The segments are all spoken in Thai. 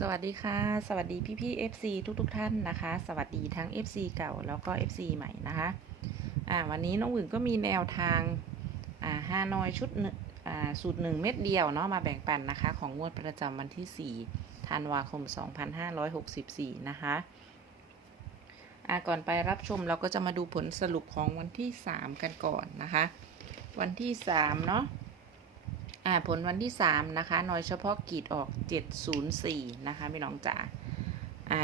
สวัสดีค่ะ สวัสดีพี่พี่ๆ FC ทุกทุกๆท่านนะคะ สวัสดีทั้ง FC เก่าแล้วก็ FC ใหม่นะคะอ่าวันนี้น้องหวึงก็มีแนวทางอ่าฮานอยชุดหนึ่งอ่าสูตรหนึ่งเม็ดเดียวเนาะมาแบ่งปันนะคะ ของงวดประจำวันที่ 4 ธันวาคม 2564 นะคะอ่าก่อนไปรับชมเราก็จะมาดูผลสรุปของวันที่ 3 กันก่อนนะคะ วันที่ 3 เนาะ ผลวันที่ 3 นะคะน้อยเฉพาะกีดออก 704 นะคะพี่น้องจ๋า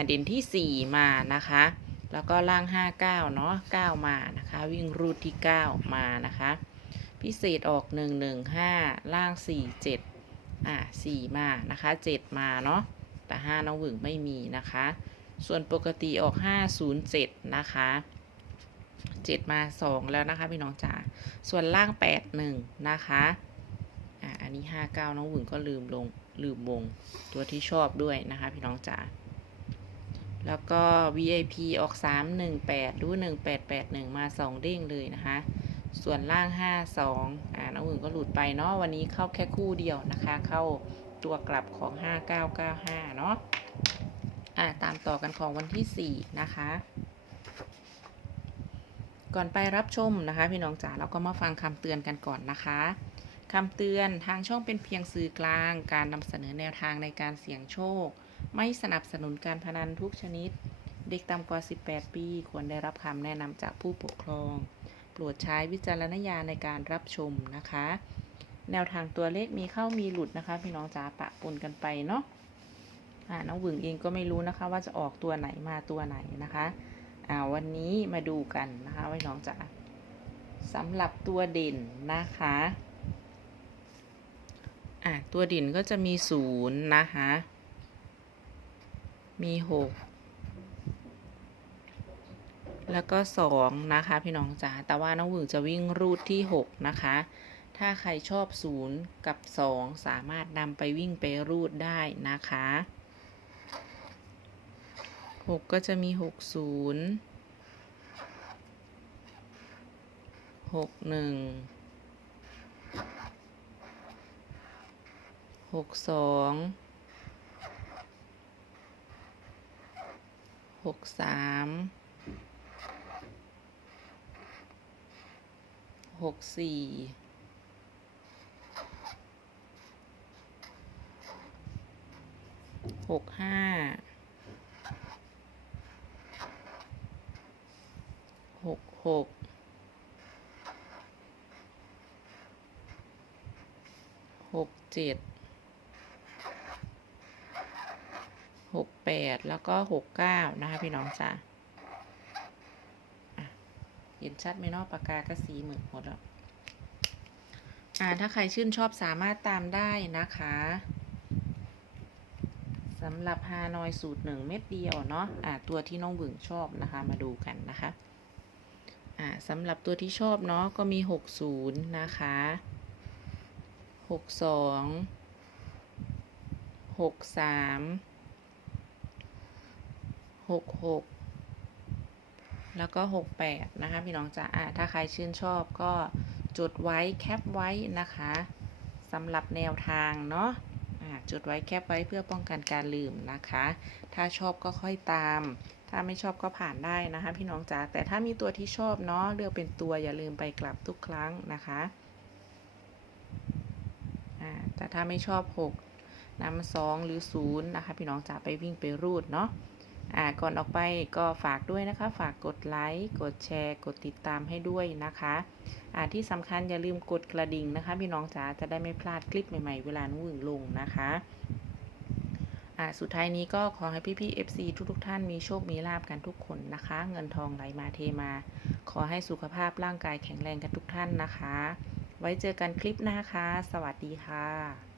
เด่นที่ 4 มานะคะ แล้วก็ล่าง 59 เนาะ9มานะคะ วิ่งรูดที่ 9 มานะคะ พิเศษออก 115 ล่าง 47 อ่า 4 มานะคะ 7 มาเนาะแต่ 5 น้องหวึงไม่มีนะคะ ส่วนปกติออก 507 นะคะ7มา 2 แล้วนะคะพี่น้องจ๋าส่วนล่าง 81 นะคะ นนี้ห้าเก้าน้องหวึงก็ลืมลงลืมวงตัวที่ชอบด้วยนะคะ พี่น้องจ๋าแล้วก็ VIP ออกสามหนึ่งแปดรู้หนึ่งแปดแปดหนึ่งมาสองเด้งเลยนะคะ ส่วนล่างห้าสองอ่า น้องหวึงก็หลุดไปเนาะ วันนี้เข้าแค่คู่เดียวนะคะ เข้าตัวกลับของห้าเก้าเก้าห้าเนาะ อ่า ตามต่อกันของวันที่สี่นะคะ ก่อนไปรับชมนะคะ พี่น้องจ๋า เราก็มาฟังคำเตือนกันก่อนนะคะ คำเตือนทางช่องเป็นเพียงสื่อกลาง การนำเสนอแนวทางในการเสี่ยงโชค ไม่สนับสนุนการพนันทุกชนิด เด็กต่ำกว่า 18 ปี ควรได้รับคำแนะนำจากผู้ปกครอง โปรดใช้วิจารณญาณในการรับชมนะคะ แนวทางตัวเลขมีเข้ามีหลุดนะคะ พี่น้องจ๋าปะปนกันไปเนาะอ่าน้องหวึงเองก็ไม่รู้นะคะ ว่าจะออกตัวไหนมาตัวไหนนะคะอ่าวันนี้มาดูกันนะคะพี่น้องจ๋าสำหรับตัวเด่นนะคะ อะตัวดิ่นก็จะมีศูนย์นะคะมีหกแล้วก็สองนะคะพี่น้องจ๋าแต่ว่าน้องหวึงจะวิ่งรูดที่หกนะคะ ถ้าใครชอบศูนย์กับสองสามารถนำไปวิ่งไปรูดได้นะคะหกก็จะมีหกศูนย์หกหนึ่ง หกสองหกสามหกสี่หกห้าหกหกหกเจ็ด หกแปดแล้วก็หกเก้านะคะพี่น้องจ้ะอะเห็นชัดไหมเนาะปากกาก็สีหมือนหมดแล้ว อ่า ถ้าใครชื่นชอบสามารถตามได้นะคะสำหรับฮานอยสูตรหนึ่งเม็ดเดียวเนาะอ่า ตัวที่น้องบึงชอบนะคะ มาดูกันนะคะ อ่าสำหรับตัวที่ชอบเนาะก็มีหกศูนย์นะคะหกสอง หกหกแล้วก็หกแปดนะคะพี่น้องจ๋าถ้าใครชื่นชอบก็จดไว้แคปไว้นะคะสำหรับแนวทางเนาะจดไว้แคปไว้เพื่อป้องกันการลืมนะคะ ถ้าชอบก็ค่อยตาม ถ้าไม่ชอบก็ผ่านได้นะคะ พี่น้องจ๋า แต่ถ้ามีตัวที่ชอบเนาะเลือกเป็นตัวอย่าลืมไปกลับทุกครั้งนะคะแต่ถ้าไม่ชอบ 6นำสองหรือศูนย์นะคะ พี่น้องจ๋าไปวิ่งไปรูดเนาะ ก่อนออกไปก็ฝากด้วยนะคะ ฝากกดไลค์ กดแชร์ กดติดตามให้ด้วยนะคะอ่าที่สำคัญอย่าลืมกดกระดิ่งนะคะ พี่น้องจ๋าจะได้ไม่พลาดคลิปใหม่ๆ เวลานุ่งลงนะคะสุดท้ายนี้ก็ขอให้พี่ๆ FC ทุกๆท่านมีโชค มีลาบกันทุกคนนะคะ เงินทองไหลมาเทมา ขอให้สุขภาพร่างกายแข็งแรงกันทุกท่านนะคะ ไว้เจอกันคลิปหน้าค่ะ สวัสดีค่ะ